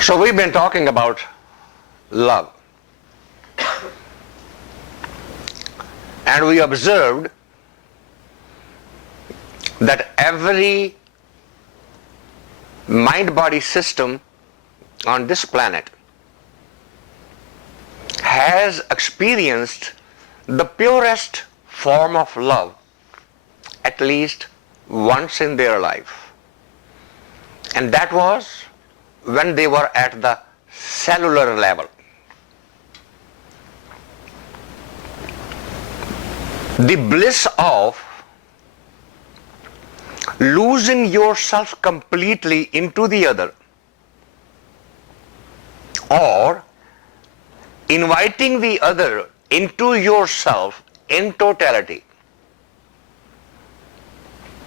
So we've been talking about love. And we observed that every mind-body system on this planet has experienced the purest form of love at least once in their life. And that was when they were at the cellular level. The bliss of losing yourself completely into the other, or inviting the other into yourself in totality,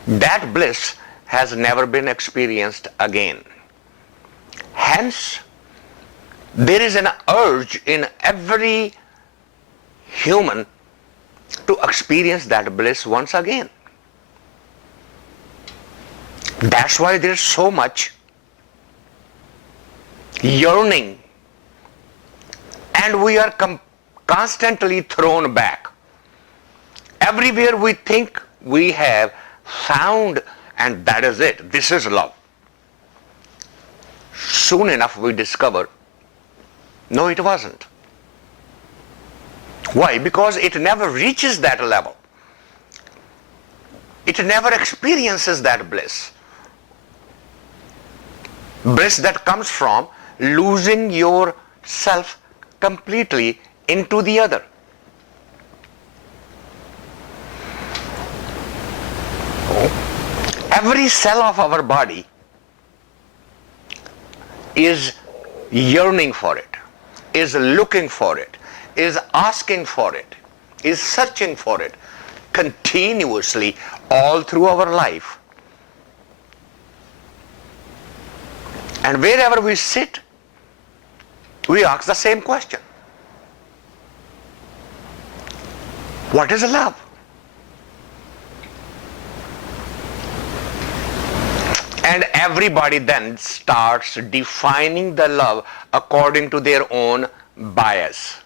that bliss has never been experienced again. Hence, there is an urge in every human to experience that bliss once again. That's why there's so much yearning, and we are constantly thrown back. Everywhere we think we have found, and that is it, this is love. Soon enough we discover, no, it wasn't. Why? Because it never reaches that level. It never experiences that bliss. Bliss that comes from losing yourself completely into the other. Every cell of our body is yearning for it, is looking for it, is asking for it, is searching for it continuously all through our life. And wherever we sit, we ask the same question. What is love? And everybody then starts defining the love according to their own bias.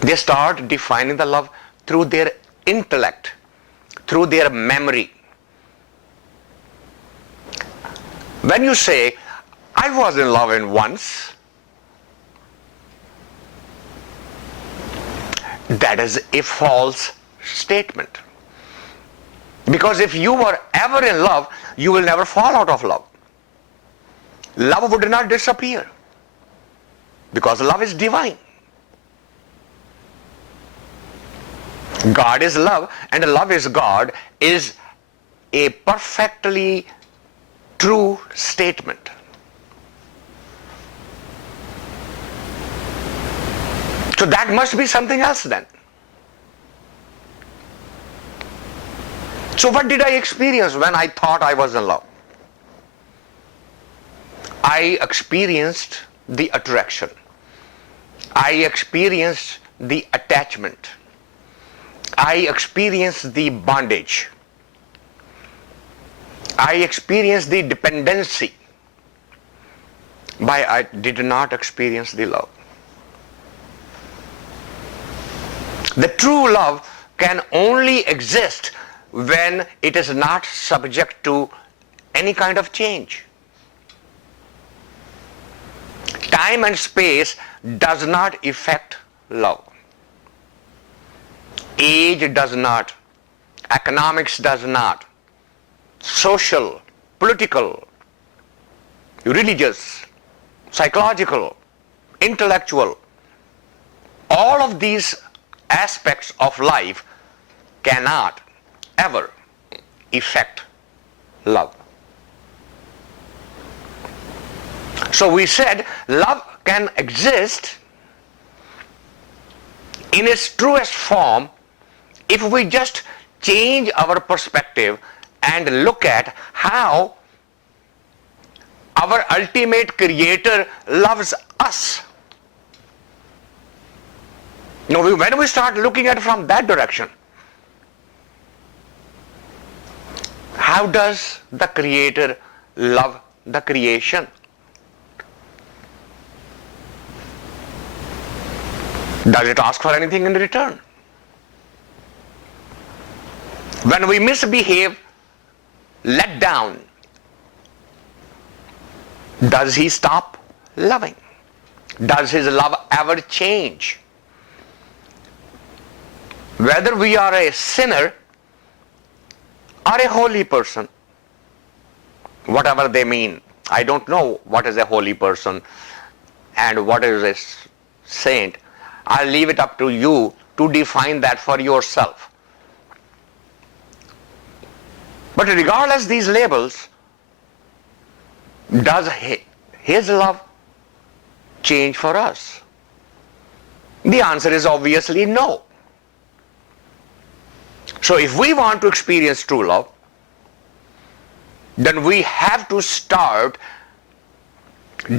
They start defining the love through their intellect, through their memory. When you say, I was in love in once, that is a false statement. Because if you were ever in love, you will never fall out of love. Love would not disappear, because love is divine. God is love, and love is God is a perfectly true statement. So that must be something else then. So what did I experience when I thought I was in love? I experienced the attraction. I experienced the attachment. I experienced the bondage. I experienced the dependency. But I did not experience the love. The true love can only exist when it is not subject to any kind of change. Time and space does not affect love. Age does not. Economics does not. Social, political, religious, psychological, intellectual, all of these aspects of life cannot ever affect love. So we said love can exist in its truest form if we just change our perspective and look at how our ultimate creator loves us. Now, when we start looking at it from that direction, how does the Creator love the creation? Does it ask for anything in return? When we misbehave, let down, does He stop loving? Does His love ever change? Whether we are a sinner or a holy person, whatever they mean, I don't know what is a holy person and what is a saint. I'll leave it up to you to define that for yourself. But regardless these labels, does His love change for us? The answer is obviously no. So if we want to experience true love, then we have to start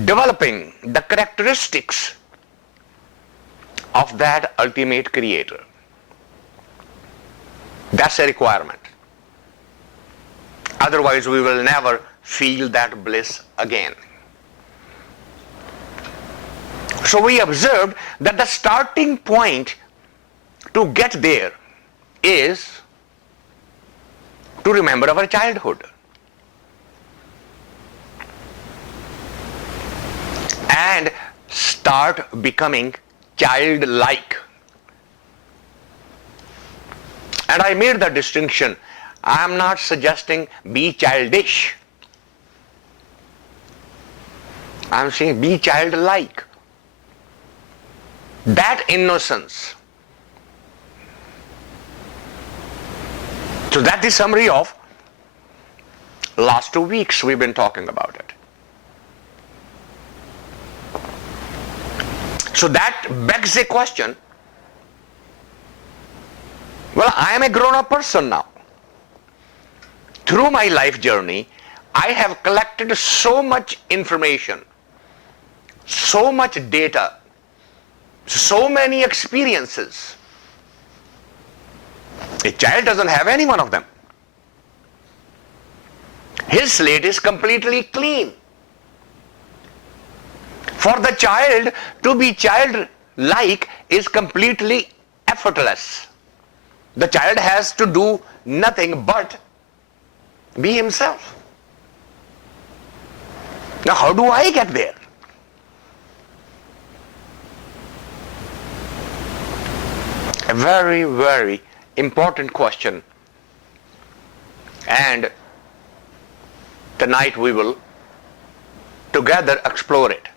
developing the characteristics of that ultimate Creator. That's a requirement. Otherwise, we will never feel that bliss again. So we observed that the starting point to get there is to remember our childhood and start becoming childlike. And I made the distinction. I am not suggesting be childish. I am saying be childlike. That innocence. So that's the summary of last 2 weeks we've been talking about it. So that begs a question. Well, I am a grown-up person now. Through my life journey, I have collected so much information, so much data, so many experiences. A child doesn't have any one of them. His slate is completely clean. For the child to be childlike is completely effortless. The child has to do nothing but be himself. Now, how do I get there? A very, very important question. And tonight we will together explore it.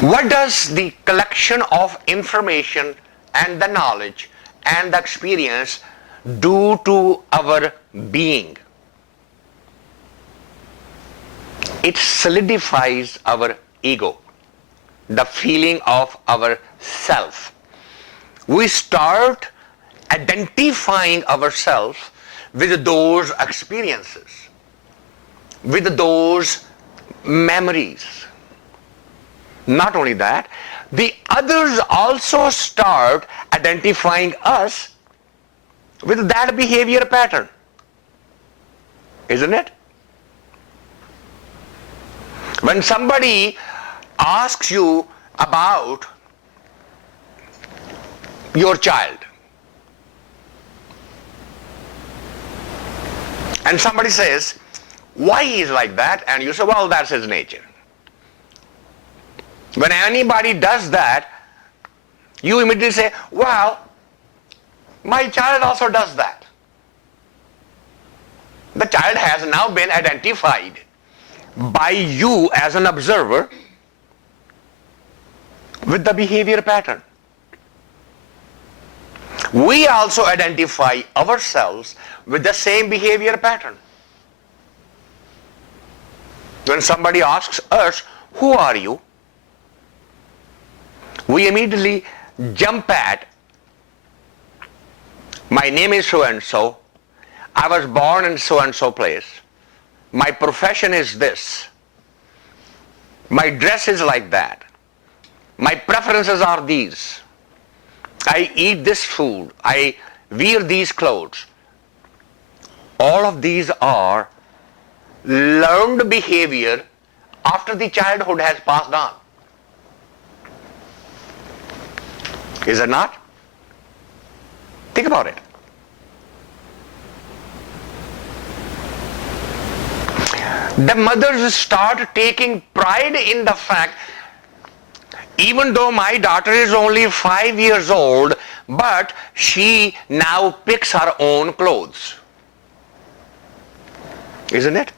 What does the collection of information and the knowledge and the experience do to our being? It solidifies our ego, the feeling of our self. We start identifying ourselves with those experiences, with those memories. Not only that, the others also start identifying us with that behavior pattern. Isn't it? When somebody asks you about your child, and somebody says, why he is like that? And you say, well, that's his nature. When anybody does that, you immediately say, well, my child also does that. The child has now been identified by you as an observer with the behavior pattern. We also identify ourselves with the same behavior pattern. When somebody asks us, who are you? We immediately jump at, my name is so-and-so, I was born in so-and-so place, my profession is this. My dress is like that. My preferences are these. I eat this food. I wear these clothes. All of these are learned behavior after the childhood has passed on. Is it not? Think about it. The mothers start taking pride in the fact, even though my daughter is only 5 years old, but she now picks her own clothes. Isn't it?